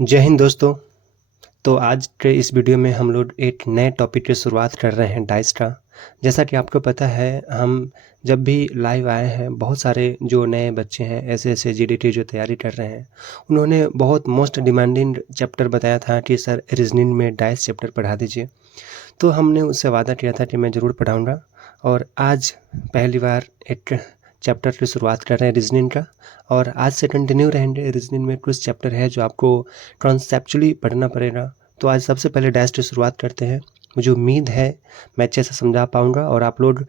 जय हिंद दोस्तों। तो आज के इस वीडियो में हम लोग एक नए टॉपिक की शुरुआत कर रहे हैं, डाइस का। जैसा कि आपको पता है, हम जब भी लाइव आए हैं, बहुत सारे जो नए बच्चे हैं ऐसे जीडीटी जो तैयारी कर रहे हैं, उन्होंने बहुत मोस्ट डिमांडिंग चैप्टर बताया था कि सर रीजनिंग में डाइस चैप्टर पढ़ा दीजिए। तो हमने उससे वादा किया था कि मैं ज़रूर पढ़ाऊँगा, और आज पहली बार एक चैप्टर की शुरुआत कर रहे हैं रीजनिंग का। और आज से कंटिन्यू रहेंगे। रीजनिंग में कुछ चैप्टर है जो आपको कॉन्सेप्चुअली पढ़ना पड़ेगा। तो आज सबसे पहले डैश की शुरुआत करते हैं। मुझे उम्मीद है मैं अच्छे से समझा पाऊँगा, और आप लोग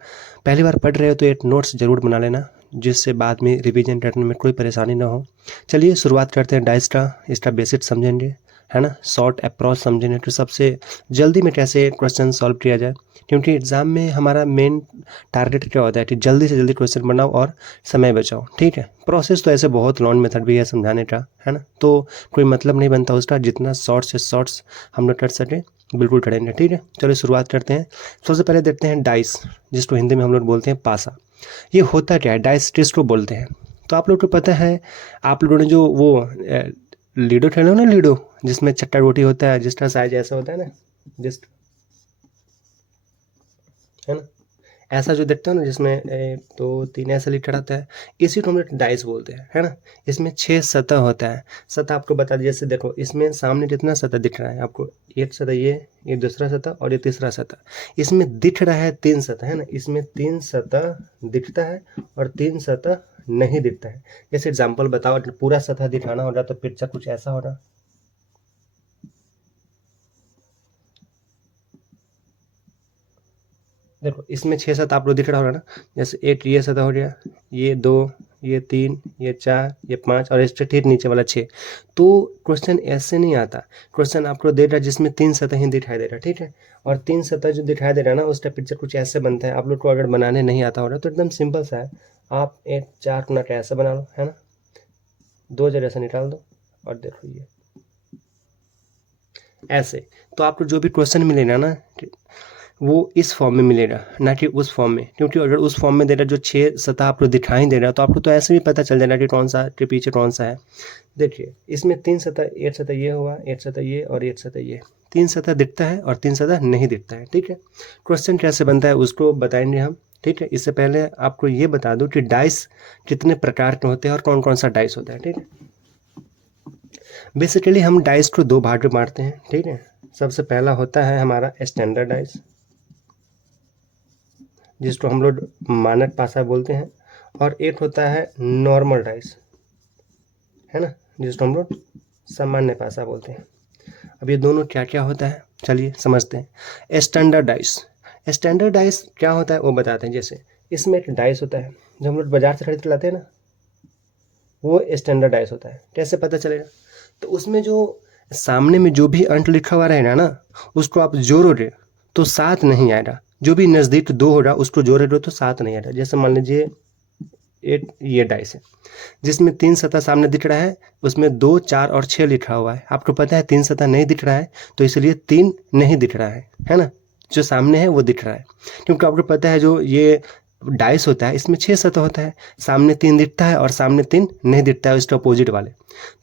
पहली बार पढ़ रहे हो तो एक नोट्स ज़रूर बना लेना, जिससे बाद में रिवीजन करने में कोई परेशानी ना हो। चलिए शुरुआत करते हैं डाइस का। इसका बेसिक समझेंगे, है ना, शॉर्ट अप्रोच समझेंगे कि सबसे जल्दी में कैसे क्वेश्चन सॉल्व किया जाए। क्योंकि एग्ज़ाम में हमारा मेन टारगेट क्या होता है कि जल्दी से जल्दी क्वेश्चन बनाओ और समय बचाओ। ठीक है, प्रोसेस तो ऐसे बहुत लॉन्ग मेथड भी है समझाने का, है ना, तो कोई मतलब नहीं बनता उसका। जितना शॉर्ट से शॉर्ट्स हम लोग कर सकें बिल्कुल करेंगे। ठीक है, चलो शुरुआत करते हैं। सबसे पहले देखते हैं डाइस, जिसको हिंदी में हम लोग बोलते हैं पासा। ये होता क्या है, डाइस किसको बोलते हैं? तो आप लोग को पता है, आप लोगों ने जो वो लूडो खेले हो ना, लूडो जिसमें चट्टा रोटी होता है, जिसका साइज ऐसा होता है ना, जस्ट, है ना, ऐसा जो देखते हो ना, जिसमें 2 3 ऐसा लिखा रहता है, इसी को हम लोग डाइस बोलते हैं, है ना। इसमें 6 सतह होता है। सतह आपको बता दिया, जैसे देखो इसमें सामने कितना सतह दिख रहा है आपको, एक सतह, ये दूसरा सतह और ये तीसरा सतह। इसमें दिख रहा है 3 सतह, है ना। इसमें 3 सतह दिखता है और 3 सतह नहीं दिखता है। जैसे एग्जाम्पल बताओ, पूरा सतह दिखाना होगा तो पिक्चर कुछ ऐसा होगा। देखो इसमें 6 सतह आप लोग दिख रहा होगा ना, जैसे एक ये सतह हो गया, ये 2, ये 3, ये 4, ये 5, और इससे ठीक नीचे वाला 6। तो क्वेश्चन ऐसे नहीं आता। क्वेश्चन आपको दे रहा है जिसमें 3 सतह ही दिखाई दे रहा है, ठीक है। और 3 सतह जो दिखाई दे रहा है ना, उसका पिक्चर कुछ ऐसे बनता है। आप लोग को अगर बनाने नहीं आता होगा तो एकदम सिंपल सा है, आप एक 4 गुना का ऐसा बना लो, है ना, 2 जगह से निकाल दो और देखो ये ऐसे। तो आपको जो भी क्वेश्चन मिलेगा ना, वो इस फॉर्म में मिलेगा, ना कि उस फॉर्म में। क्योंकि अगर उस फॉर्म में दे रहा, जो 6 सतह आपको दिखाई दे रहा है, तो आपको तो ऐसे भी पता चल जाएगा कि कौन सा के पीछे कौन सा है। देखिए इसमें 3 सतह, एक सतह ये हुआ, एक सतह ये और एक सतह ये। 3 सतह दिखता है और 3 सतह नहीं दिखता है, ठीक है। क्वेश्चन कैसे बनता है उसको बताएंगे हम, ठीक है। इससे पहले आपको ये बता दूँ कि डाइस कितने प्रकार के होते हैं और कौन कौन सा डाइस होता है, ठीक है। बेसिकली हम डाइस को 2 भाग में बांटते हैं, ठीक है। सबसे पहला होता है हमारा स्टैंडर्ड डाइस, जिसको हम लोग मानक पासा बोलते हैं, और एक होता है नॉर्मल डाइस, है ना, जिसको हम लोग सामान्य पासा बोलते हैं। अब ये दोनों क्या क्या होता है, चलिए समझते हैं। स्टैंडर्ड डाइस, स्टैंडर्ड डाइस क्या होता है वो बताते हैं। जैसे इसमें एक डाइस होता है जो हम लोग बाजार से खरीद के लाते हैं ना, वो स्टैंडर्ड डाइस होता है। कैसे पता चलेगा? तो उसमें जो सामने में जो भी अंक लिखा हुआ रहेगा ना, उसको आप जोड़ोगे तो 7 नहीं आएगा। जो भी नज़दीक 2 होगा उसको जोड़ोगे तो 7 नहीं आएगा। जैसे मान लीजिए एक ये डाइस है जिसमें 3 सतह सामने दिख रहा है, उसमें 2 4 और 6 लिखा हुआ है। आपको पता है 3 सतह नहीं दिख रहा है, तो इसलिए 3 नहीं दिख रहा है ना। जो सामने है वो दिख रहा है, क्योंकि आपको पता है जो ये डाइस होता है इसमें 6 सतह होता है। सामने 3 दिखता है और सामने 3 नहीं दिखता है, इसके अपोजिट वाले।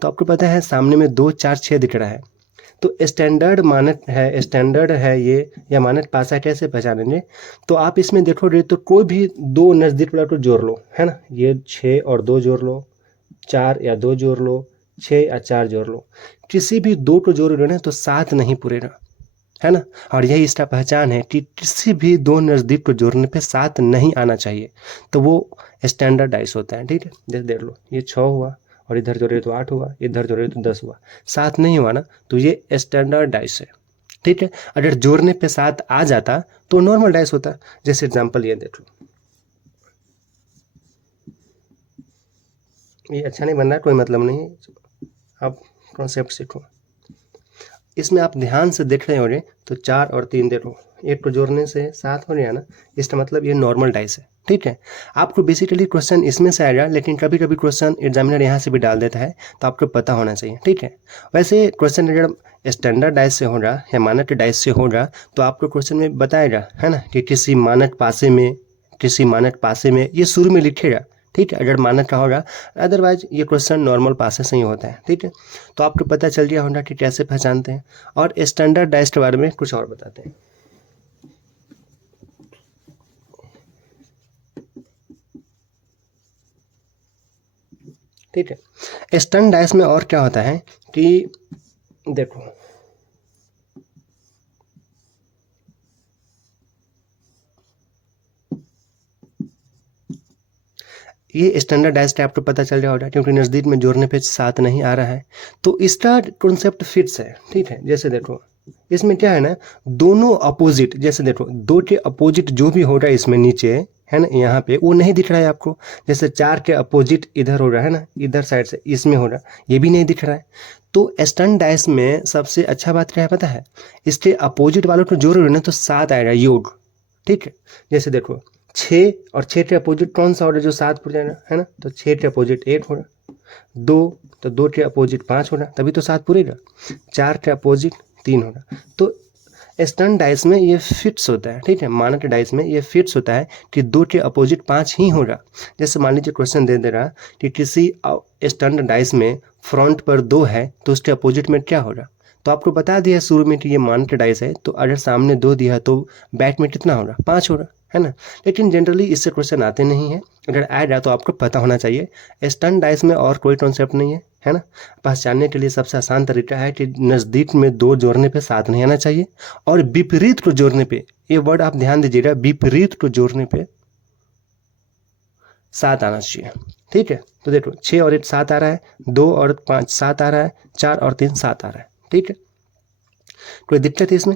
तो आपको पता है सामने में 2 4 6 दिख रहा है। तो स्टैंडर्ड मानक है, स्टैंडर्ड है ये, या मानक पासा कैसे पहचानेंगे? तो आप इसमें देखोगे तो कोई भी 2 नज़दीक वाला को जोड़ लो, है ना। ये 6 और 2 जोड़ लो, 4 या 2 जोड़ लो, 6 या 4 जोड़ लो। किसी भी 2 को जोड़ोगे ना तो 7 नहीं पूरेगा, है ना। और यही इसका पहचान है कि किसी भी 2 नज़दीक को जोड़ने पे 7 नहीं आना चाहिए, तो वो स्टैंडर्ड डाइस होता है, ठीक है। जैसे देख लो ये 6 हुआ, और इधर जोड़े तो 8 हुआ, इधर जोड़े तो 10 हुआ, 7 नहीं हुआ ना, तो ये स्टैंडर्ड डाइस है, ठीक है। अगर जोड़ने पे 7 आ जाता तो नॉर्मल डाइस होता। जैसे एग्जांपल ये देख लो, ये अच्छा नहीं बन रहा है, कोई मतलब नहीं, आप कॉन्सेप्ट सीखो। इसमें आप ध्यान से देख रहे होंगे तो 4 और 3 देखो, एक को जोड़ने से 7 हो गया ना, इसका मतलब ये नॉर्मल डाइस है, ठीक है। आपको बेसिकली क्वेश्चन इसमें से आएगा, लेकिन कभी कभी क्वेश्चन एग्जामिनर यहाँ से भी डाल देता है, तो आपको पता होना चाहिए, ठीक है। वैसे क्वेश्चन अगर स्टैंडर्ड डाइस से होगा या मानक डाइस से होगा, तो आपको क्वेश्चन में बताएगा, है ना, कि किसी मानक पासे में, किसी मानक पासे में, ये शुरू में लिखेगा, ठीक है, अगर मानक का होगा, अदरवाइज ये क्वेश्चन नॉर्मल पासेस से ही होता है। ठीक है, तो आपको पता चल गया होगा कि कैसे पहचानते हैं। और स्टैंडर्डाइज्ड के बारे में कुछ और बताते हैं। ठीक है, स्टैंडर्डाइज्ड में और क्या होता है कि देखो, ये स्टैंडर्डाइज्ड आपको पता चल रहा होगा क्योंकि नज़दीक में जोड़ने पे 7 नहीं आ रहा है, तो इसका कॉन्सेप्ट फिट्स है। ठीक है, जैसे देखो इसमें क्या है ना, दोनों अपोजिट, जैसे देखो 2 के अपोजिट जो भी हो रहा है इसमें नीचे है ना, यहाँ पे वो नहीं दिख रहा है आपको। जैसे 4 के अपोजिट इधर हो रहा है ना, इधर साइड से इसमें हो रहा, ये भी नहीं दिख रहा है। तो स्टैंडर्डाइज्ड में सबसे अच्छा बात क्या है पता है, इसके अपोजिट वालों को जोड़ोगे ना तो 7 आएगा योग। ठीक है, जैसे देखो 6 और 6 के अपोजिट कौन सा हो रहा है जो 7 पर जाएगा, है ना, तो 6 के अपोजिट 8 हो रहा, 2 तो 2 के अपोजिट 5 हो रहा, तभी तो 7 पूरेगा। 4 के अपोजिट 3 हो रहा, तो स्टैंड डाइस में ये फिट्स होता है। ठीक है, मानक डाइस में ये फिट्स होता है कि 2 के अपोजिट 5 ही हो रहा। जैसे मान लीजिए क्वेश्चन दे रहा कि किसी स्टैंड डाइस में फ्रंट पर 2 है तो उसके अपोजिट में क्या हो रहा, तो आपको बता दिया शुरू में कि ये मानक डाइस है, तो अगर सामने 2 दिया तो बैक में कितना हो रहा, 5 हो रहा, है ना। लेकिन जनरली इससे क्वेश्चन आते नहीं है, अगर आ जाए तो आपको पता होना चाहिए। स्टैंड डाइस में और कोई कॉन्सेप्ट नहीं है ना। पहचानने के लिए सबसे आसान तरीका है कि नज़दीक में 2 जोड़ने पे 7 नहीं आना चाहिए, और विपरीत को जोड़ने पे, ये वर्ड आप ध्यान दीजिएगा, विपरीत को जोड़ने पे 7 आना चाहिए। ठीक है, तो देखो 6 और 1 7 आ रहा है, 2 और 5 7 आ रहा है, 4 और 3 7 आ रहा है। ठीक है, कोई दिक्कत है इसमें?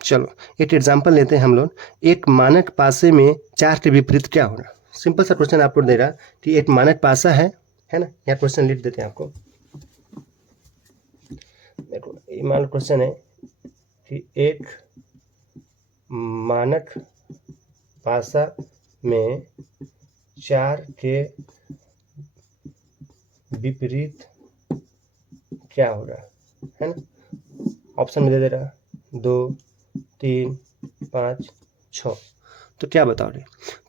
चलो एक एग्जाम्पल लेते हैं हम लोग। एक मानक पासे में 4 के विपरीत क्या होगा। सिंपल सा क्वेश्चन आपको दे रहा कि एक मानक पासा है ना, यहाँ क्वेश्चन लिख देते हैं आपको। देखो ये मान क्वेश्चन है कि एक मानक पासा में 4 के विपरीत क्या हो रहा है ना। ऑप्शन में दे रहा 2 3 5 6, तो क्या बताओ रे।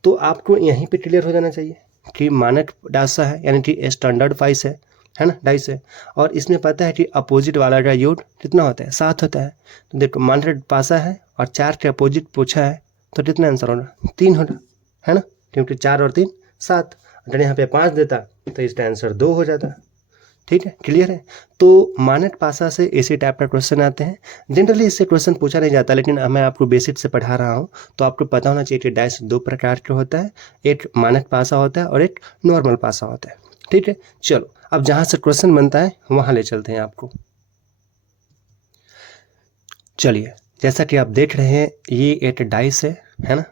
तो आपको यहीं पे क्लियर हो जाना चाहिए कि मानक डासा है, यानी कि स्टैंडर्ड पाइस है ना, डाइस है, और इसमें पता है कि अपोजिट वाला का योग कितना होता है, 7 होता है। तो देखो मानक पासा है और 4 के अपोजिट पूछा है, तो कितना आंसर होना, 3 होना, है ना, क्योंकि 4 और 3 7। अगर यहाँ पे 5 देता तो इसका आंसर 2 हो जाता। ठीक है, क्लियर है। तो मानक पासा से इसी टाइप का क्वेश्चन आते हैं। जनरली इससे क्वेश्चन पूछा नहीं जाता, लेकिन मैं आपको बेसिक से पढ़ा रहा हूँ, तो आपको पता होना चाहिए कि डाइस 2 प्रकार के होता है, एक मानक पासा होता है और एक नॉर्मल पासा होता है। ठीक है, चलो अब जहाँ से क्वेश्चन बनता है वहाँ ले चलते हैं आपको। चलिए, जैसा कि आप देख रहे हैं ये एक डाइस है ना,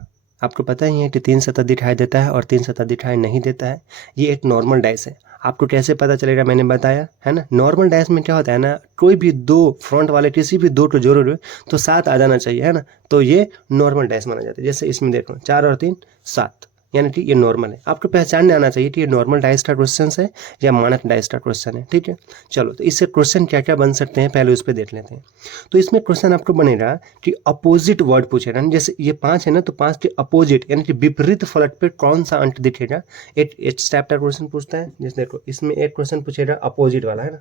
आपको पता ही है कि 3 सतह दिखाई देता है और 3 सतह दिखाई नहीं देता है। ये एक नॉर्मल डाइस है। आपको कैसे पता चलेगा, मैंने बताया है ना। नॉर्मल डाइस में क्या होता है ना, कोई भी 2 फ्रंट वाले किसी भी 2 को जोड़ो तो 7 आ जाना चाहिए, है ना। तो ये नॉर्मल डाइस माना जाता है। जैसे इसमें देखो 4 और 3 7, यानी कि ये नॉर्मल है। आपको पहचानने आना चाहिए कि ये नॉर्मल डाइस का क्वेश्चन है या मानक डाइस का क्वेश्चन है। ठीक है, चलो तो इससे क्वेश्चन क्या क्या बन सकते हैं पहले उस पर देख लेते हैं। तो इसमें क्वेश्चन आपको बनेगा कि अपोजिट वर्ड पूछेगा, जैसे ये 5 है ना, तो 5 के अपोजिट यानी कि विपरीत फलक पे कौन सा अंक दिखेगा। एक टाइप का क्वेश्चन पूछता है। जैसे देखो इसमें एक क्वेश्चन पूछेगा अपोजिट वाला, है ना,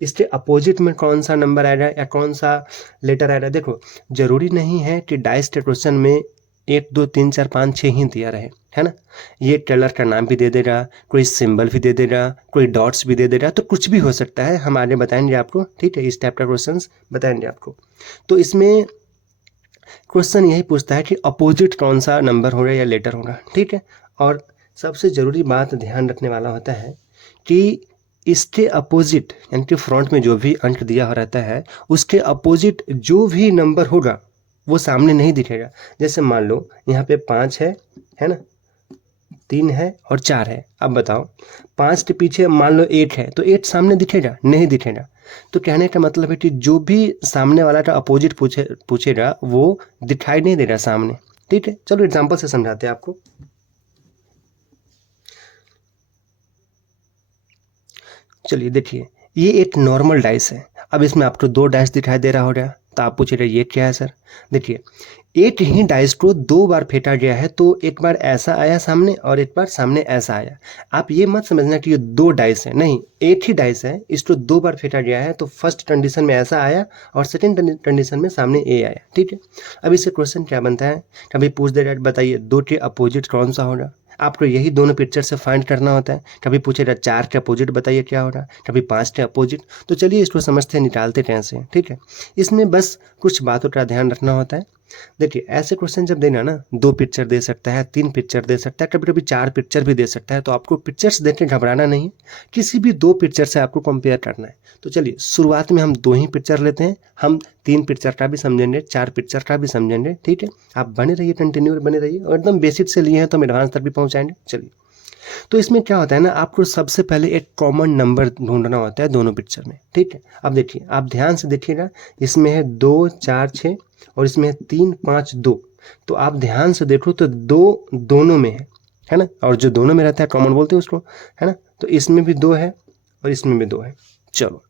इसके अपोजिट में कौन सा नंबर आएगा या कौन सा लेटर आएगा। देखो जरूरी नहीं है कि डाइस के क्वेश्चन में 1 2 3 4 5 6 ही दिया रहे, है ना। ये कलर का नाम भी दे देगा, कोई सिंबल भी दे देगा, कोई डॉट्स भी दे देगा, तो कुछ भी हो सकता है। हम आगे बताएंगे आपको। ठीक है, इस टाइप का क्वेश्चन बताएंगे आपको। तो इसमें क्वेश्चन यही पूछता है कि अपोजिट कौन सा नंबर होगा या लेटर होगा। ठीक है, और सबसे ज़रूरी बात ध्यान रखने वाला होता है कि इसके अपोजिट यानी कि फ्रंट में जो भी अंक दिया हो रहता है उसके अपोजिट जो भी नंबर होगा वो सामने नहीं दिखेगा। जैसे मान लो यहाँ पे 5 है ना, 3 है और 4 है। अब बताओ 5 के पीछे मान लो 8 है, तो 8 सामने दिखेगा, नहीं दिखेगा। तो कहने का मतलब है कि जो भी सामने वाला का अपोजिट पूछेगा वो दिखाई नहीं देगा सामने। ठीक है, चलो एग्जांपल से समझाते हैं आपको। चलिए देखिए, ये एक नॉर्मल डाइस है। अब इसमें आपको 2 डाइस दिखाई दे रहा होगा, तो आप पूछ रहे ये क्या है सर। देखिए 8 ही डाइस को 2 बार फेंटा गया है, तो एक बार ऐसा आया सामने और एक बार सामने ऐसा आया। आप ये मत समझना कि ये 2 डाइस है, नहीं 8 ही डाइस है, इसको 2 बार फेंटा गया है, तो फर्स्ट कंडीशन में ऐसा आया और सेकंड कंडीशन में सामने ए आया। ठीक है, अब इससे क्वेश्चन क्या बनता है, कभी पूछ दे रहा है बताइए 2 के अपोजिट कौन सा होगा। आपको यही दोनों पिक्चर से फाइंड करना होता है। कभी पूछेगा 4 के अपोजिट बताइए क्या होगा, कभी 5 के अपोजिट। तो चलिए इसको समझते हैं, निकालते कैसे। ठीक है, इसमें बस कुछ बातों का ध्यान रखना होता है। देखिए ऐसे क्वेश्चन जब देना ना, 2 पिक्चर दे सकता है, 3 पिक्चर दे सकता है, कभी कभी 4 पिक्चर भी दे सकता है। तो आपको पिक्चर्स देख के घबराना नहीं, किसी भी 2 पिक्चर से आपको कंपेयर करना है। तो चलिए शुरुआत में हम 2 ही पिक्चर लेते हैं, हम 3 पिक्चर का भी समझेंगे, 4 पिक्चर का भी समझेंगे। ठीक है, आप बने रहिए, कंटिन्यू बने रहिए, और एकदम बेसिक से लिए हैं तो हम एडवांस तक भी पहुँचाएंगे। चलिए, तो इसमें क्या होता है ना, आपको सबसे पहले एक कॉमन नंबर ढूंढना होता है दोनों पिक्चर में। ठीक है, अब देखिए, आप ध्यान से देखिएगा, इसमें है 2 4 6 और इसमें है 3 5 2। तो आप ध्यान से देखो तो 2 दोनों में है ना, और जो दोनों में रहता है कॉमन बोलते हैं उसको, है ना। तो इसमें भी 2 है और इसमें भी 2 है। चलो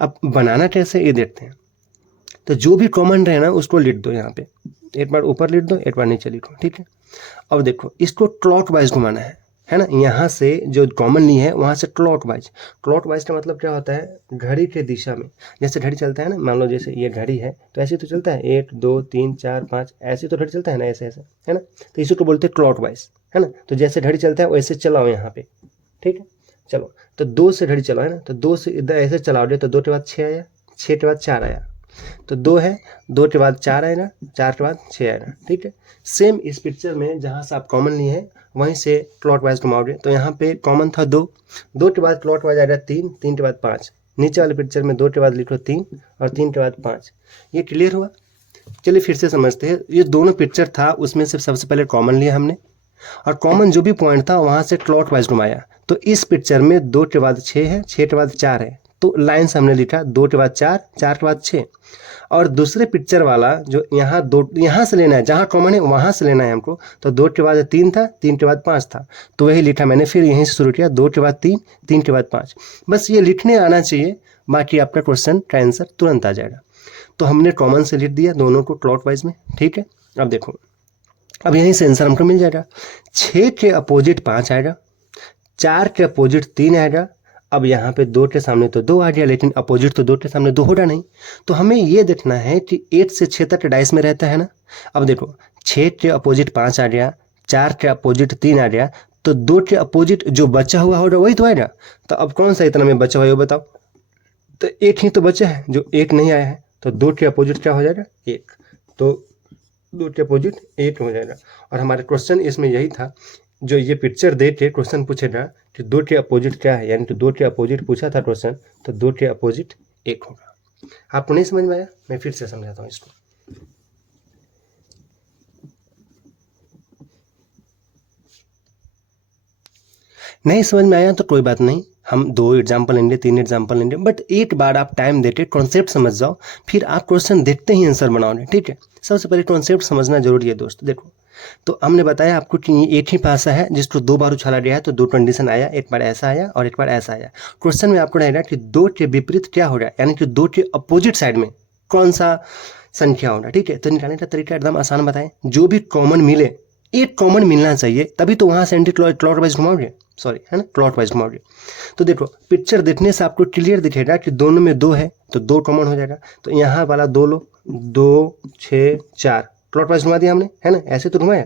अब बनाना कैसे ये देखते हैं। तो जो भी कॉमन रहे ना उसको लिख दो, यहाँ पे एक बार ऊपर लिख दो, एक बार नीचे लिखो। ठीक है, अब देखो इसको क्लॉक वाइज घुमाना है ना। यहाँ से जो कॉमन ली है वहाँ से क्लॉक वाइज। क्लॉक वाइज का मतलब क्या होता है, घड़ी के दिशा में। जैसे घड़ी चलता है ना, मान लो जैसे ये घड़ी है तो ऐसे तो चलता है 1 2 3 4 5, ऐसे तो घड़ी चलता है ना, ऐसे ऐसे, है ना। तो इसी को बोलते हैं क्लॉक वाइज, है ना। तो जैसे घड़ी चलता है वैसे चलाओ यहाँ पे। ठीक है, चलो तो 2 से घड़ी चलाओ, है ना। तो 2 से इधर ऐसे चलाओगे तो 2 के बाद 6 आया, 6 के बाद 4 आया, तो 2 है, 2 के बाद 4 आएगा, 4 के बाद 6 आएगा। ठीक है, सेम इस पिक्चर में जहाँ से आप कॉमन लिए हैं वहीं से क्लॉक वाइज घुमाओगे। तो यहाँ पे कॉमन था 2, 2 के बाद क्लॉक वाइज आएगा 3, 3 के बाद 5। नीचे वाले पिक्चर में 2 के बाद लिखो 3 और 3 के बाद 5। ये क्लियर हुआ। चलिए फिर से समझते हैं। ये दोनों पिक्चर था, उसमें से सबसे पहले कॉमन लिया हमने, और कॉमन जो भी पॉइंट था वहाँ से क्लॉक वाइज घुमाया। तो इस पिक्चर में 2 के बाद 6 है, 6 के बाद 4 है, तो लाइन से हमने लिखा 2 के बाद 4, 4 के बाद 6। और दूसरे पिक्चर वाला जो यहाँ 2 यहाँ से लेना है, जहाँ कॉमन है वहाँ से लेना है हमको। तो 2 के बाद 3 था, 3 के बाद 5 था, तो वही लिखा मैंने, फिर यहीं से शुरू किया, 2 के बाद 3, 3 के बाद 5। बस ये लिखने आना चाहिए, बाकी आपका क्वेश्चन का आंसर तुरंत आ जाएगा। तो हमने कॉमन से लिख दिया दोनों को क्लॉक वाइज में। ठीक है, अब देखो, अब यहीं से आंसर हमको मिल जाएगा। 6 के अपोजिट 5 आएगा, 4 के अपोजिट 3 आएगा। अब यहाँ पे 2 के सामने तो 2 आ गया, लेकिन अपोजिट तो 2 के सामने 2 होगा नहीं। तो हमें ये देखना है कि 8 से 6 तक डाइस में रहता है ना। अब देखो 6 के अपोजिट 5 आ गया, 4 के अपोजिट 3 आ गया, तो 2 के अपोजिट जो बचा हुआ होगा वही तो आएगा। तो अब कौन सा इतना में बचा हुआ है वो बताओ। तो 1 ही तो बचा है जो 1 नहीं आया है, तो 2 के अपोजिट क्या हो जाएगा 1, तो 2 के अपोजिट 1 हो जाएगा। और हमारा क्वेश्चन इसमें यही था, जो ये पिक्चर दे के क्वेश्चन पूछेगा कि 2 के अपोजिट क्या है, यानी कि 2 के अपोजिट पूछा था क्वेश्चन, तो 2 के अपोजिट 1 होगा। आपको नहीं समझ में आया, मैं फिर से समझाता हूँ इसको। नहीं समझ में आया तो कोई बात नहीं, हम 2 एग्जाम्पल लेंगे, 3 एग्जाम्पल लेंगे, बट एक बार आप टाइम देके कॉन्सेप्ट समझ जाओ, फिर आप क्वेश्चन देखते ही आंसर बनाओगे। ठीक है, सबसे पहले कॉन्सेप्ट समझना जरूरी है दोस्त। देखो, तो हमने बताया आपको कि ये 8 ही पासा है जिसको 2 बार उछाला गया है, तो 2 कंडीशन आया, एक बार ऐसा आया और एक बार ऐसा आया। क्वेश्चन में आपको रहेगा कि 2 के विपरीत क्या हो रहा है, यानी कि 2 के अपोजिट साइड में कौन सा संख्या हो रहा है। ठीक है, तो निकालने का तरीका एकदम आसान बताएं। जो भी कॉमन मिले, एक कॉमन मिलना चाहिए, तभी तो वहाँ से एंटी क्लॉक वाइज घुमाओगे, सॉरी है ना, क्लॉक वाइज घुमाओगे। तो देखो पिक्चर देखने से आपको क्लियर दिखेगा कि दोनों में 2 है, तो 2 कॉमन हो जाएगा। तो यहाँ वाला 2 लो, 2 6 4 क्लॉक वाइज घुमा दिया हमने, है ना, ऐसे तो घुमाया।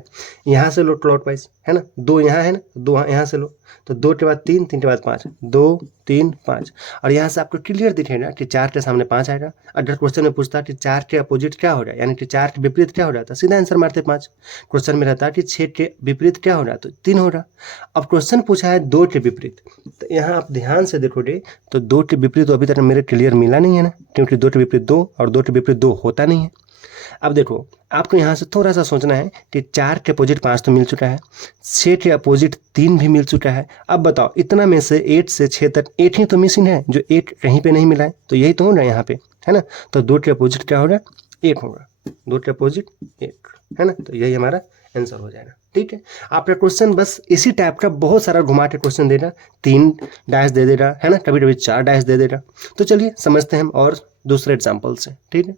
यहाँ से लो क्लॉक वाइज, है ना, 2 यहाँ है ना, 2 यहाँ से लो, तो 2 के बाद 3, 3 के बाद 5, 2 3 5। और यहाँ से आपको क्लियर दिखेगा कि 4 के सामने 5 आएगा। अगर क्वेश्चन में पूछता कि 4 के अपोजिट क्या हो रहा है, यानी कि 4 के विपरीत क्या हो रहा था, सीधा आंसर मारते 5। क्वेश्चन में रहता है कि 6 के विपरीत क्या हो रहा है, तो 3 हो रहा। अब क्वेश्चन पूछा है 2 के विपरीत, तो यहाँ आप ध्यान से देखोगे तो 2 के विपरीत तो अभी तक मेरे क्लियर मिला नहीं है ना, क्योंकि 2 के विपरीत 2 और 2 के विपरीत 2 होता नहीं है। अब देखो आपको यहाँ से थोड़ा सा सोचना है कि 4 के अपोजिट 5 तो मिल चुका है, 6 के अपोजिट 3 भी मिल चुका है। अब बताओ इतना में से 8 से 6 तक 8 ही तो मिसिंग है, जो 8 कहीं पे नहीं मिला है, तो यही तो होगा यहाँ पे, है ना। तो 2 के अपोजिट क्या होगा 1 होगा, 2 के अपोजिट 1, है ना। तो यही हमारा आंसर हो जाएगा। ठीक है, आपका क्वेश्चन बस इसी टाइप का बहुत सारा घुमा के क्वेश्चन देगा, 3 डैश दे देगा, है ना, कभी कभी 4 डैश दे देगा। तो चलिए समझते हैं हम और दूसरे एग्जाम्पल से। ठीक है,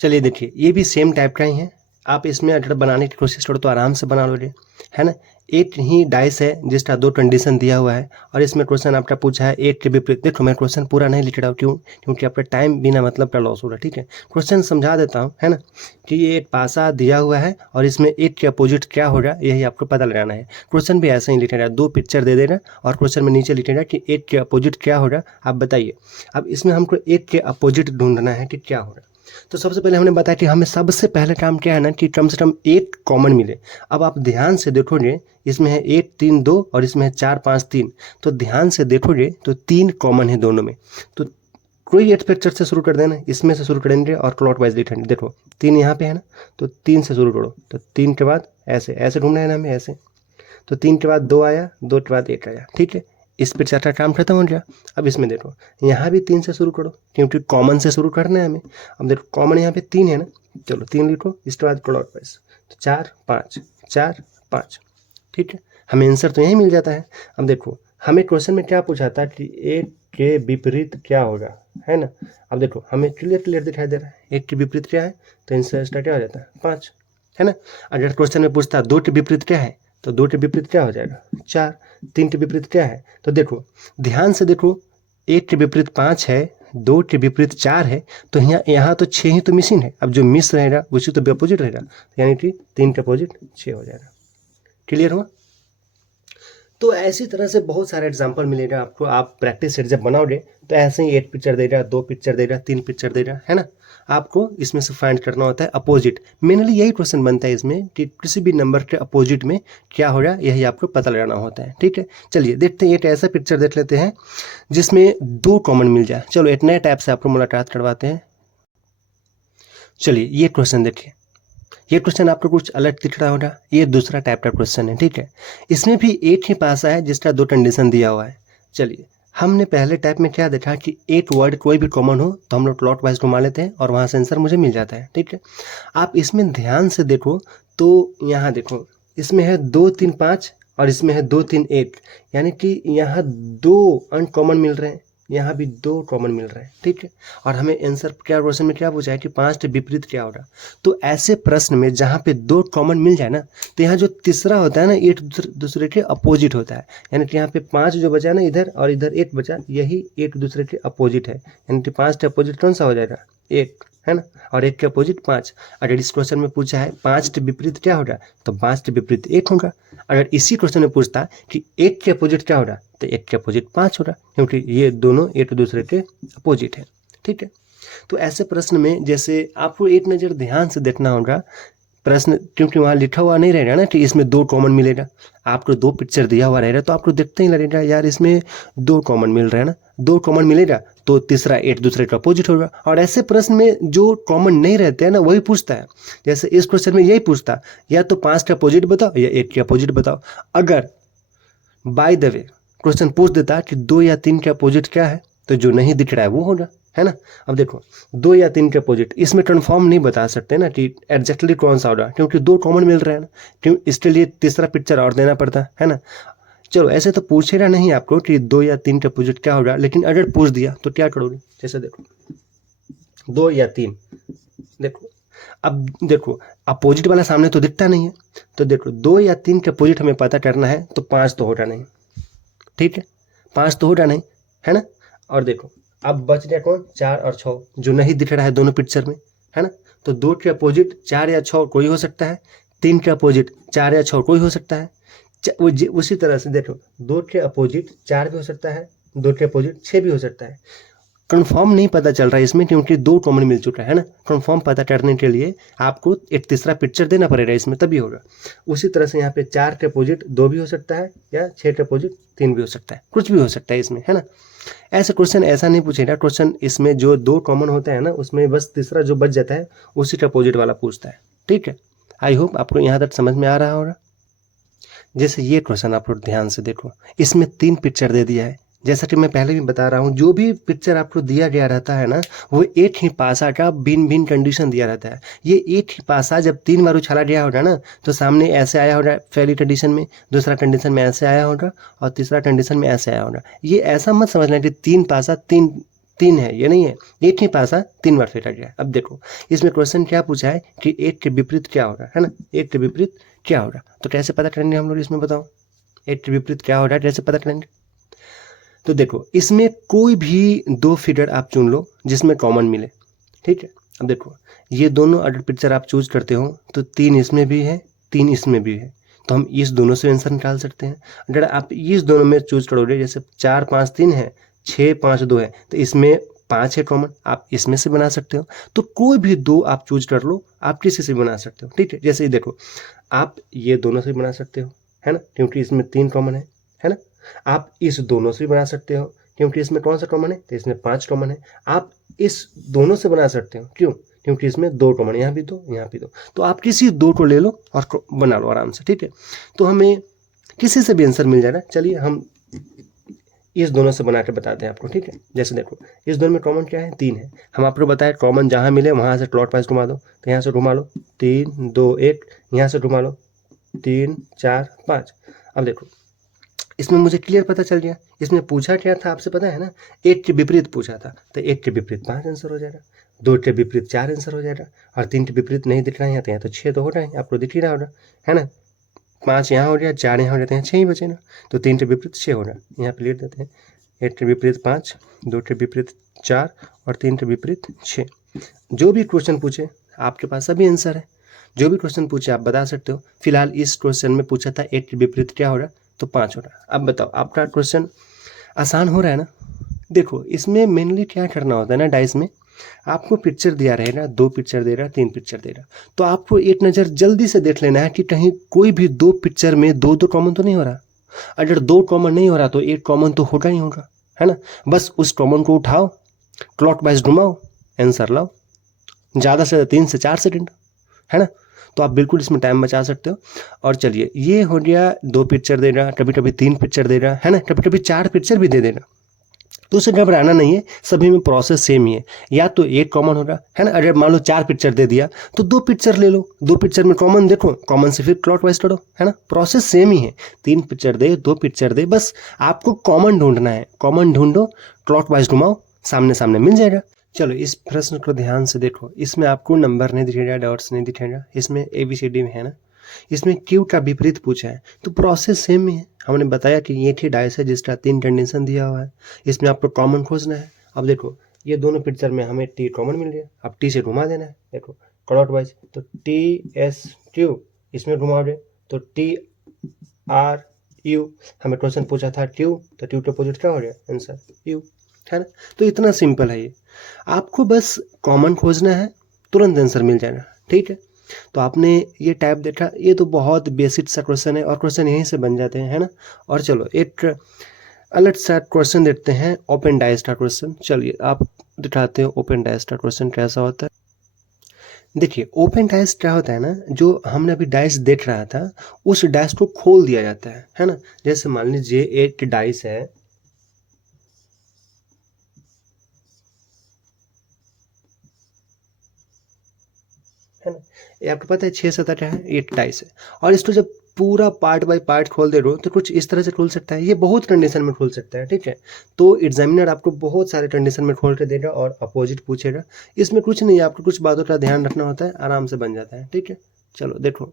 चलिए देखिए, ये भी सेम टाइप का ही है। आप इसमें अगर बनाने की कोशिश करो तो आराम से बना लोगे, है ना। एक ही डाइस है जिसका 2 कंडीशन दिया हुआ है और इसमें क्वेश्चन आपका पूछा है 8 के विपरीत। देखो मैं क्वेश्चन पूरा नहीं लिख रहा हूँ, क्यों? क्योंकि आपका टाइम बिना मतलब का लॉस हो रहा है, ठीक है। क्वेश्चन समझा देता हूँ, है ना, कि ये एक पासा दिया हुआ है और इसमें 8 के अपोजिट क्या होगा यही आपको पता लगाना है। क्वेश्चन भी ऐसे ही लिखेगा, 2 पिक्चर दे देना और क्वेश्चन में नीचे लिखेगा कि 8 के अपोजिट क्या होगा, आप बताइए। अब इसमें हमको 8 के अपोजिट ढूंढना है कि क्या होगा। तो सबसे पहले हमने बताया कि हमें सबसे पहले काम क्या है ना, कि कम से कम 8 कॉमन मिले। अब आप ध्यान से देखोगे, इसमें है 8 3 2 और इसमें है 4 5 3। तो ध्यान से देखोगे तो 3 कॉमन है दोनों में। तो कोई 8 पिक्चर से शुरू कर देना, इसमें से शुरू करेंगे और क्लॉक वाइज लिखेंगे। देखो 3 यहाँ पे है ना, तो 3 से शुरू करो। तो 3 के बाद ऐसे ऐसे ढूंढना है ना हमें, ऐसे। तो 3 के बाद 2 आया, 2 के बाद 1 आया, ठीक है। इस पिक्चर का काम खत्म हो गया। अब इसमें देखो, यहाँ भी 3 से शुरू करो क्योंकि कॉमन से शुरू करना है हमें। अब देखो कॉमन यहाँ पे 3 है ना, चलो 3 लिखो, इसके बाद क्लॉक वाइज। तो 4 5 4 5, ठीक है। हमें आंसर तो यही मिल जाता है। अब देखो हमें क्वेश्चन में क्या पूछा था कि 8 के विपरीत क्या होगा, है ना। अब देखो हमें क्लियर दिखाई दे रहा है 8 के विपरीत क्या है, तो आंसर इसका क्या हो जाता है 5, है ना। अगर क्वेश्चन में पूछता 2 के विपरीत क्या है, तो 2 के विपरीत क्या हो जाएगा 4। 3 के विपरीत क्या है, तो देखो ध्यान से देखो, 1 के विपरीत 5 है, 2 के विपरीत 4 है, तो यहाँ तो 6 ही तो मिसिंग है। अब जो मिस रहेगा उसी तो अपोजिट रहेगा, यानी कि 3 के अपोजिट 6 हो जाएगा। क्लियर हुआ? तो ऐसी तरह से बहुत सारे एग्जाम्पल मिलेगा आपको। आप प्रैक्टिस सेट जब बनाओगे तो ऐसे ही 8 पिक्चर देगा, 2 पिक्चर देगा, 3 पिक्चर देगा, है ना। आपको इसमें से फाइंड करना होता है अपोजिट। मेनली यही क्वेश्चन बनता है इसमें कि किसी भी नंबर के अपोजिट में क्या हो रहा है, यही आपको पता लगाना होता है, ठीक है। चलिए देखते हैं, एक ऐसा पिक्चर देख लेते हैं जिसमें 2 कॉमन मिल जाए। चलो एक नए टाइप से आपको मुलाकात करवाते हैं। चलिए ये क्वेश्चन देखिए, ये क्वेश्चन आपको कुछ अलग दिख रहा होगा। ये दूसरा टाइप का क्वेश्चन है, ठीक है। इसमें भी एक ही पासा है जिसका 2 कंडीशन दिया हुआ है। चलिए हमने पहले टाइप में क्या देखा कि 8 वर्ड कोई भी कॉमन हो तो हम लोग क्लॉक वाइज घुमा लेते हैं और वहाँ से आंसर मुझे मिल जाता है, ठीक है। आप इसमें ध्यान से देखो तो यहाँ देखो, इसमें है 2 3 5 और इसमें है 2 3 1, यानी कि यहाँ 2 अनकॉमन मिल रहे हैं, यहाँ भी 2 कॉमन मिल रहे हैं, ठीक है। और हमें आंसर क्या क्वेश्चन में क्या पूछा है कि 5 के विपरीत क्या होगा। तो ऐसे प्रश्न में जहाँ पे 2 कॉमन मिल जाए ना, तो यहाँ जो तीसरा होता है ना, एक दूसरे के अपोजिट होता है। यानी कि यहाँ पे 5 जो बचा ना इधर और इधर 1 बचा, यही एक दूसरे के अपोजिट है। यानी कि 5 के अपोजिट कौन सा हो जाएगा 1, है ना, और 1 के अपोजिट 5। अगर इस क्वेश्चन में पूछा है 5 के विपरीत क्या होगा, तो 5 के विपरीत 1 होगा। अगर इसी क्वेश्चन में पूछता कि 1 के अपोजिट क्या होगा, तो 1 के अपोजिट 5 होगा, क्योंकि ये दोनों एक दूसरे के अपोजिट है, ठीक है। तो ऐसे प्रश्न में जैसे आपको एक नज़र ध्यान से देखना होगा प्रश्न, क्योंकि वहाँ लिखा हुआ नहीं रहेगा ना कि इसमें 2 कॉमन मिलेगा। आपको 2 पिक्चर दिया हुआ रहेगा तो आपको देखते ही लगेगा यार इसमें 2 कॉमन मिल रहा है ना, 2 कॉमन मिलेगा तो तीसरा एक दूसरे का अपोजिट होगा। और ऐसे प्रश्न में जो कॉमन नहीं रहते हैं ना वही पूछता है। जैसे इस क्वेश्चन में यही पूछता, या तो 5 का अपोजिट बताओ या 1 के अपोजिट बताओ। अगर बाय द वे क्वेश्चन पूछ देता कि 2 या 3 के अपोजिट क्या है, तो जो नहीं दिख रहा है वो होगा, है ना। अब देखो 2 या 3 के अपोजिट, इसमें कन्फर्म नहीं बता सकते ना कि एग्जैक्टली कौन सा होगा, क्योंकि 2 कॉमन मिल रहे हैं ना, क्यों इसके लिए तीसरा पिक्चर और देना पड़ता है ना। चलो ऐसे तो पूछेगा नहीं आपको कि 2 या 3 के अपोजिट क्या होगा, लेकिन अगर पूछ दिया तो क्या करोगे। जैसे देखो 2 या 3, देखो अब देखो अपोजिट वाला सामने तो दिखता नहीं है, तो देखो 2 या 3 के अपोजिट हमें पता करना है, तो 5 तो होगा नहीं, ठीक है, 5 तो होगा नहीं, है ना। और देखो अब बच गया कौन, 4 और 6 जो नहीं दिख रहा है दोनों पिक्चर में, है ना। तो 2 के अपोजिट 4 या 6 कोई हो सकता है, 3 के अपोजिट 4 या 6 कोई हो सकता है। उसी तरह से देखो 2 के अपोजिट 4 भी हो सकता है, 2 के अपोजिट 6 भी हो सकता है। कंफर्म नहीं पता चल रहा है इसमें, क्योंकि 2 कॉमन मिल चुका है ना। कंफर्म पता करने के लिए आपको एक तीसरा पिक्चर देना पड़ेगा इसमें, तभी होगा। उसी तरह से यहाँ पे 4 के अपोजिट 2 भी हो सकता है, या 6 के अपोजिट 3 भी हो सकता है, कुछ भी हो सकता है इसमें, है ना। ऐसा क्वेश्चन ऐसा नहीं पूछेगा, क्वेश्चन इसमें जो 2 कॉमन होता है ना उसमें बस तीसरा जो बच जाता है उसी के अपोजिट वाला पूछता है, ठीक है। आई होप आपको यहाँ तक समझ में आ रहा होगा। जैसे ये क्वेश्चन आप लोग ध्यान से देखो, इसमें 3 पिक्चर दे दिया है। जैसा कि मैं पहले भी बता रहा हूँ, जो भी पिक्चर आपको दिया गया रहता है ना, वो एक ही पासा का भिन्न भिन्न कंडीशन दिया रहता है। ये एक ही पासा जब 3 बार उछाला गया होगा ना, तो सामने ऐसे आया होगा पहली कंडीशन में, दूसरा कंडीशन में ऐसे आया होगा और तीसरा कंडीशन में ऐसे आया होगा। ये ऐसा मत समझना कि 3 पासा 3 3 है, ये नहीं है, 8 ही पासा 3 बार फिर हट गया। अब देखो इसमें क्वेश्चन क्या पूछा है कि 8 के विपरीत क्या होगा, है ना, 8 के विपरीत क्या होगा, तो कैसे पता करेंगे हम लोग इसमें, बताओ 8 के विपरीत क्या हो रहा है, कैसे पता करेंगे। तो देखो इसमें कोई भी 2 फिगर आप चुन लो जिसमें कॉमन मिले, ठीक है। अब देखो ये दोनों अगर पिक्चर आप चूज करते हो तो 3 इसमें भी है, 3 इसमें भी है, तो हम इस दोनों से आंसर निकाल सकते हैं। अगर आप इस दोनों में चूज करोगे, जैसे 4 5 3 है, 6 5 2 है, तो इसमें 5 है कॉमन, आप इसमें से बना सकते हो। तो कोई भी 2 आप चूज कर लो, आप किसी से बना सकते हो, ठीक है। जैसे देखो आप ये दोनों से बना सकते हो, है ना, क्योंकि इसमें 3 कॉमन है ना। आप इस दोनों से बना सकते हो क्योंकि इसमें कौन सा कॉमन है, तो इसमें 5 कॉमन है। आप इस दोनों से बना सकते हो, क्यों, क्योंकि इसमें 2 कॉमन, यहाँ भी 2 यहाँ भी 2, तो आप किसी 2 को ले लो और बना लो आराम से, ठीक है। तो हमें किसी से भी आंसर मिल जाएगा। चलिए हम इस दोनों से बना के बताते हैं आपको, ठीक है। जैसे देखो इस दोनों में कॉमन क्या है, 3 है, हम आपको बताए कॉमन जहाँ मिले वहाँ से क्लॉकवाइज घुमा दो, तो यहाँ से घुमा लो 3 2 1, यहाँ से घुमा लो 3 4 5। अब देखो इसमें मुझे क्लियर पता चल गया, इसमें पूछा क्या था आपसे पता है ना, 8 के विपरीत पूछा था, तो 8 के विपरीत 5 आंसर हो जाएगा, 2 के विपरीत 4 आंसर हो जाएगा, और 3 के विपरीत नहीं दिख रहा है यहाँ, तो यहाँ तो 6 तो हो रहा है, आपको दिख ही रहा होगा, है ना। 5 यहाँ हो गया, 4 यहाँ हो जाते हैं, 6 ही बचे ना, तो 3 के विपरीत 6 होगा, यहाँ पे लिख देते हैं 8 के विपरीत 5, 2 के विपरीत 4 और 3 के विपरीत 6। जो भी क्वेश्चन पूछे आपके पास सभी आंसर है, जो भी क्वेश्चन पूछे आप बता सकते हो। फिलहाल इस क्वेश्चन में पूछा था 8 के विपरीत क्या हो रहा, तो 5 हो रहा। अब बताओ आपका क्वेश्चन आसान हो रहा है ना। देखो इसमें मेनली क्या करना होता है ना, डाइस में आपको पिक्चर दिया रहेगा, 2 पिक्चर दे रहा, 3 पिक्चर दे रहा, तो आपको एक नज़र जल्दी से देख लेना है कि कहीं कोई भी 2 पिक्चर में 2 कॉमन तो नहीं हो रहा। अगर 2 कॉमन नहीं हो रहा तो 1 कॉमन तो होगा ही होगा, है ना। बस उस कॉमन को उठाओ, क्लॉकवाइज घुमाओ, आंसर लाओ, ज़्यादा से 3 से 4 सेकंड, है ना। तो आप बिल्कुल इसमें टाइम बचा सकते हो। और चलिए ये हो गया 2 पिक्चर दे रहा, कभी कभी 3 पिक्चर दे रहा, है ना, कभी कभी 4 पिक्चर भी दे देना, तो उसे घबराना नहीं है, सभी में प्रोसेस सेम ही है। या तो 1 कॉमन होगा, है ना, अगर मान लो 4 पिक्चर दे दिया तो 2 पिक्चर ले लो, 2 पिक्चर में कॉमन देखो, कॉमन से फिर क्लॉकवाइज करो, है ना, प्रोसेस सेम ही है। 3 पिक्चर दे, 2 पिक्चर दे, बस आपको कॉमन ढूंढना है, कॉमन ढूंढो, क्लॉकवाइज घुमाओ, सामने सामने मिल जाएगा। चलो इस प्रश्न को ध्यान से देखो, इसमें आपको नंबर नहीं दिखेगा, डॉट्स नहीं दिखेगा, इसमें ABCD में है ना, इसमें Q का विपरीत पूछा है, तो प्रोसेस सेम ही है। हमने बताया कि ये थी डाइस है जिसका 3 कंडीशन दिया हुआ है, इसमें आपको कॉमन खोजना है। अब देखो ये दोनों पिक्चर में हमें T कॉमन मिल गया, अब T से घुमा देना है, देखो क्लॉकवाइज, तो TSQ इसमें घुमाओगे तो TRU, हमें क्वेश्चन पूछा था Q, तो Q के अपोजिट क्या हो गया, आंसर U, है ना। तो इतना सिंपल है ये, आपको बस कॉमन खोजना है, तुरंत आंसर मिल जाएगा, ठीक है। तो आपने ये टाइप देखा, ये तो बहुत बेसिक सा क्वेश्चन है और क्वेश्चन यहीं से बन जाते हैं, है ना। और चलो एक अलग सा क्वेश्चन देखते हैं, ओपन डाइस का क्वेश्चन। चलिए आप दिखाते हो ओपन डाइस का क्वेश्चन कैसा होता है। देखिए ओपन डाइस क्या होता है ना, जो हमने अभी डाइस देख रहा था उस डाइस को खोल दिया जाता है ना। जैसे मान लीजिए एक डाइस है, है ना, ये आपको पता है 6 7 है, ये डाइस है, और इसको जब पूरा पार्ट बाय पार्ट खोल दे रहे हो तो कुछ इस तरह से खुल सकता है, ये बहुत कंडीशन में खुल सकता है, ठीक है। तो एग्जामिनर आपको बहुत सारे कंडीशन में खोल के देगा और अपोजिट पूछेगा, इसमें कुछ नहीं है, आपको कुछ बातों का ध्यान रखना होता है, आराम से बन जाता है, ठीक है। चलो देखो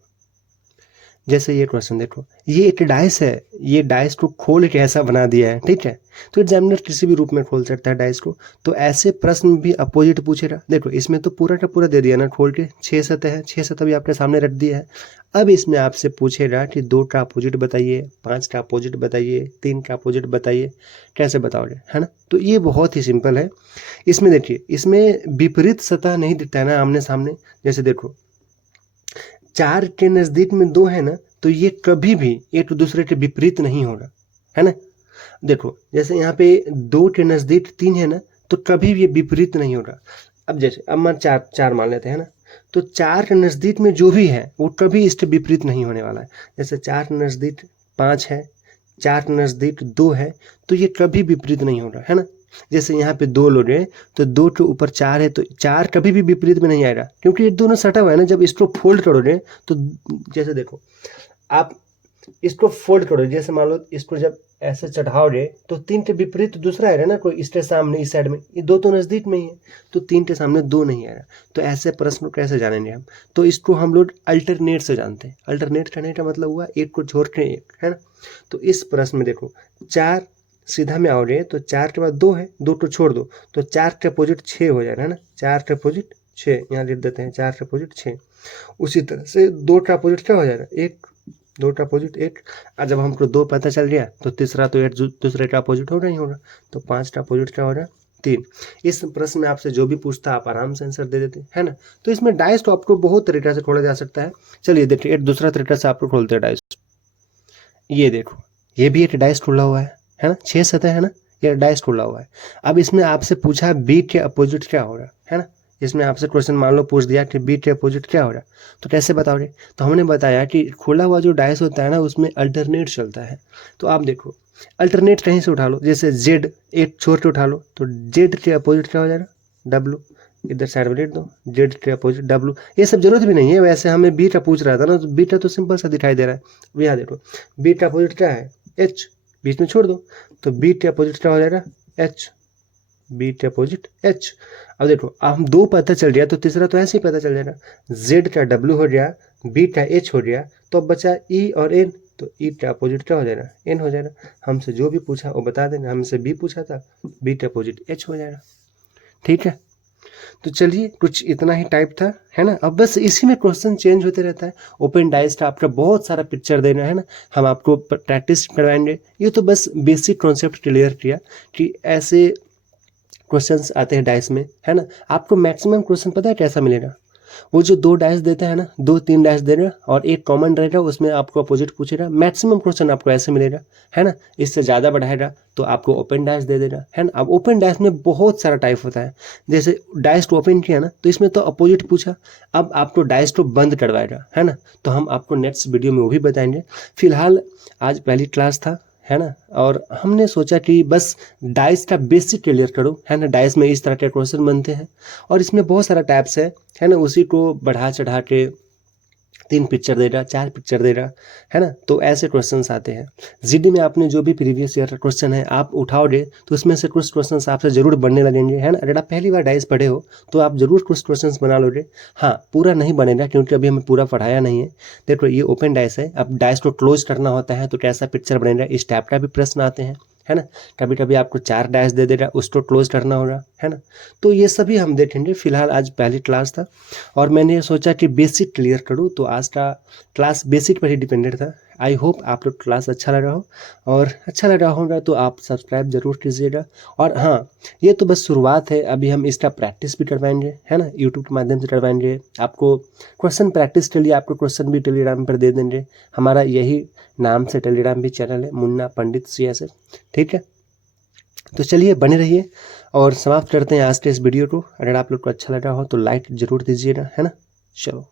जैसे ये क्वेश्चन देखो, ये एक डाइस है, ये डाइस को खोल के ऐसा बना दिया है, ठीक है। तो एग्जामिनर किसी भी रूप में खोल सकता है डाइस को, तो ऐसे प्रश्न भी अपोजिट पूछेगा। देखो इसमें तो पूरा का पूरा दे दिया ना खोल के, 6 सतह है, 6 सतह भी आपके सामने रख दिया है। अब इसमें आपसे पूछेगा कि 2 का अपोजिट बताइए, 5 का अपोजिट बताइए, 3 का अपोजिट बताइए, कैसे बताओगे, है ना। तो ये बहुत ही सिंपल है। इसमें देखिए इसमें विपरीत सतह नहीं दिखता है ना आमने सामने, जैसे देखो 4 के नज़दीक में 2 है ना, तो ये कभी भी एक दूसरे के विपरीत नहीं होगा, है ना। देखो जैसे यहाँ पे 2 के नज़दीक 3 है ना, तो कभी भी ये विपरीत नहीं होगा। अब जैसे अब मान 4 मान लेते हैं ना, तो 4 के नज़दीक में जो भी है वो कभी इसके विपरीत नहीं होने वाला है। जैसे 4 के नज़दीक 5 है, 4 के नज़दीक 2 है, तो ये कभी विपरीत नहीं होगा, है ना। जैसे यहाँ पे 2 लोग हैं तो 2 के ऊपर 4 है, तो 4 कभी भी विपरीत में नहीं आएगा, क्योंकि ये दोनों सटा हुआ है ना। जब इसको फोल्ड करोगे तो जैसे देखो आप इसको फोल्ड करो, जैसे मान लो इसको जब ऐसे चढ़ाओगे तो 3 के विपरीत दूसरा आएगा ना, कोई इसके सामने इस साइड में, ये 2 तो नज़दीक में ही है, तो 3 के सामने 2 नहीं आएगा। तो ऐसे प्रश्न को कैसे जानेंगे हम? तो इसको हम लोग अल्टरनेट से जानते हैं। अल्टरनेट करने का मतलब हुआ एक को छोड़ के एक, है ना। तो इस प्रश्न में देखो 4 सीधा में आओगे तो 4 के बाद 2 है, 2 को छोड़ दो तो 4 के अपोजिट 6 हो जाएगा, है ना। 4 के अपोजिट 6 यहाँ लिख देते हैं, 4 के अपोजिट 6। उसी तरह से 2 का अपोजिट क्या हो जाएगा? 1, 2 का अपोजिट 1। और जब हमको 2 पता चल गया तो तीसरा तो 1 दूसरे का अपोजिट होगा ही होगा, तो 5 का अपोजिट क्या हो रहा है? 3। इस प्रश्न में आपसे जो भी पूछता है आप आराम से आंसर दे देते हैं, है ना। तो इसमें डाइस तो आपको बहुत तरीका से खोला जा सकता है। चलिए देखिए एक दूसरा तरीका से आपको खोलते हैं डाइस। ये देखो, ये भी एक डाइस खुला हुआ है ना, 6 सतह है ना, ये डाइस खुला हुआ है। अब इसमें आपसे पूछा बी के अपोजिट क्या होगा, है ना। इसमें आपसे क्वेश्चन मान लो पूछ दिया कि बी के अपोजिट क्या हो रहा है, तो कैसे बताओगे? तो हमने बताया कि खुला हुआ जो डाइस होता है ना उसमें अल्टरनेट चलता है। तो आप देखो अल्टरनेट कहीं से उठा लो, जैसे जेड एक छोड़ के उठा लो तो जेड के अपोजिट क्या हो जाएगा? डब्लू। इधर साइड में लिख दो, जेड के अपोजिट डब्लू। ये सब जरूरत भी नहीं है, वैसे हमें बीटा पूछ रहा था ना, तो बीटा तो सिंपल सा दिखाई दे रहा है। अब यहाँ देखो बी का अपोजिट क्या है? एच, बीच में छोड़ दो तो बी के अपोजिट क्या हो जाएगा? एच, बी के अपोजिट एच। अब देखो अब हम 2 पता चल गया तो तीसरा तो ऐसे ही पता चल जाएगा। जेड का डब्लू हो गया, बी का एच हो गया, तो अब बचा ई और एन, तो ई का अपोजिट क्या हो जाएगा? एन हो जाएगा। हमसे जो भी पूछा वो बता देना, हमसे बी पूछा था, बी का अपोजिट एच हो जाएगा। ठीक है, तो चलिए कुछ इतना ही टाइप था, है ना। अब बस इसी में क्वेश्चन चेंज होते रहता है। ओपन डाइस का आपका बहुत सारा पिक्चर देना है ना, हम आपको प्रैक्टिस करवाएंगे। ये तो बस बेसिक कॉन्सेप्ट क्लियर किया कि ऐसे क्वेश्चंस आते हैं डाइस में, है ना। आपको मैक्सिमम क्वेश्चन पता है कैसा मिलेगा? वो जो 2 डाइस देता है ना, 2-3 डाइस दे रहा और एक कॉमन रहेगा, उसमें आपको अपोजिट पूछेगा। मैक्सिमम क्वेश्चन आपको ऐसे मिलेगा, है ना। इससे ज़्यादा बढ़ाएगा तो आपको ओपन डाइस दे देगा, है ना। अब ओपन डाइस में बहुत सारा टाइप होता है, जैसे डाइस को ओपन किया ना तो इसमें तो अपोजिट पूछा, अब आपको डाइस को बंद करवाएगा, है ना। तो हम आपको नेक्स्ट वीडियो में वो भी बताएंगे। फिलहाल आज पहली क्लास था, है ना, और हमने सोचा कि बस डाइस का बेसिक क्लियर करो, है ना। डाइस में इस तरह के क्वेश्चन बनते हैं और इसमें बहुत सारा टाइप्स है ना। उसी को बढ़ा चढ़ा के 3 पिक्चर दे रहा, 4 पिक्चर दे रहा, है ना। तो ऐसे क्वेश्चंस आते हैं। जीडी में आपने जो भी प्रीवियस ईयर का क्वेश्चन है आप उठाओगे तो उसमें से कुछ क्वेश्चंस आपसे जरूर बनने लगेंगे, है ना। अगर आप पहली बार डाइस पढ़े हो तो आप जरूर कुछ क्वेश्चंस बना लोगे। हाँ, पूरा नहीं बनेगा क्योंकि अभी हमें पूरा पढ़ाया नहीं है। देखो ये ओपन डाइस है, अब डाइस को क्लोज करना होता है तो कैसा पिक्चर बनेगा, इस टाइप का भी प्रश्न आते हैं, है ना। कभी कभी आपको 4 डाइस दे देगा, उसको क्लोज करना होगा, है ना। तो ये सभी हम देखेंगे। फिलहाल आज पहली क्लास था और मैंने ये सोचा कि बेसिक क्लियर करूँ, तो आज का क्लास बेसिक पर ही डिपेंडेंट था। आई होप आप लोग क्लास अच्छा लगा हो, और अच्छा लगा होगा तो आप सब्सक्राइब जरूर कीजिएगा। और हाँ, ये तो बस शुरुआत है, अभी हम इसका प्रैक्टिस भी करवाएंगे, है ना। यूट्यूब के माध्यम से करवाएंगे आपको क्वेश्चन प्रैक्टिस के लिए। आपको क्वेश्चन भी टेलीग्राम पर दे देंगे, हमारा यही नाम से टेलीग्राम भी चैनल है, मुन्ना पंडित CSS। ठीक है, तो चलिए बने रहिए और समाप्त करते हैं आज के इस वीडियो को। अगर आप लोग को अच्छा लगा हो तो लाइक जरूर दीजिएगा, है ना। चलो।